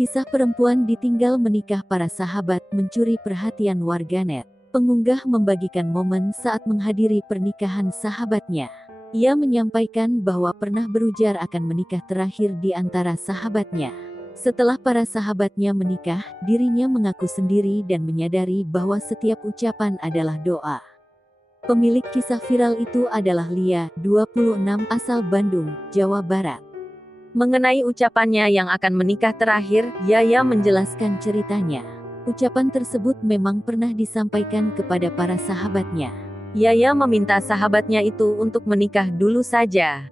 Kisah perempuan ditinggal menikah para sahabat mencuri perhatian warganet. Pengunggah membagikan momen saat menghadiri pernikahan sahabatnya. Ia menyampaikan bahwa pernah berujar akan menikah terakhir di antara sahabatnya. Setelah para sahabatnya menikah, dirinya mengaku sendiri dan menyadari bahwa setiap ucapan adalah doa. Pemilik kisah viral itu adalah Lia, 26, asal Bandung, Jawa Barat. Mengenai ucapannya yang akan menikah terakhir, Yaya menjelaskan ceritanya. Ucapan tersebut memang pernah disampaikan kepada para sahabatnya. Yaya meminta sahabatnya itu untuk menikah dulu saja.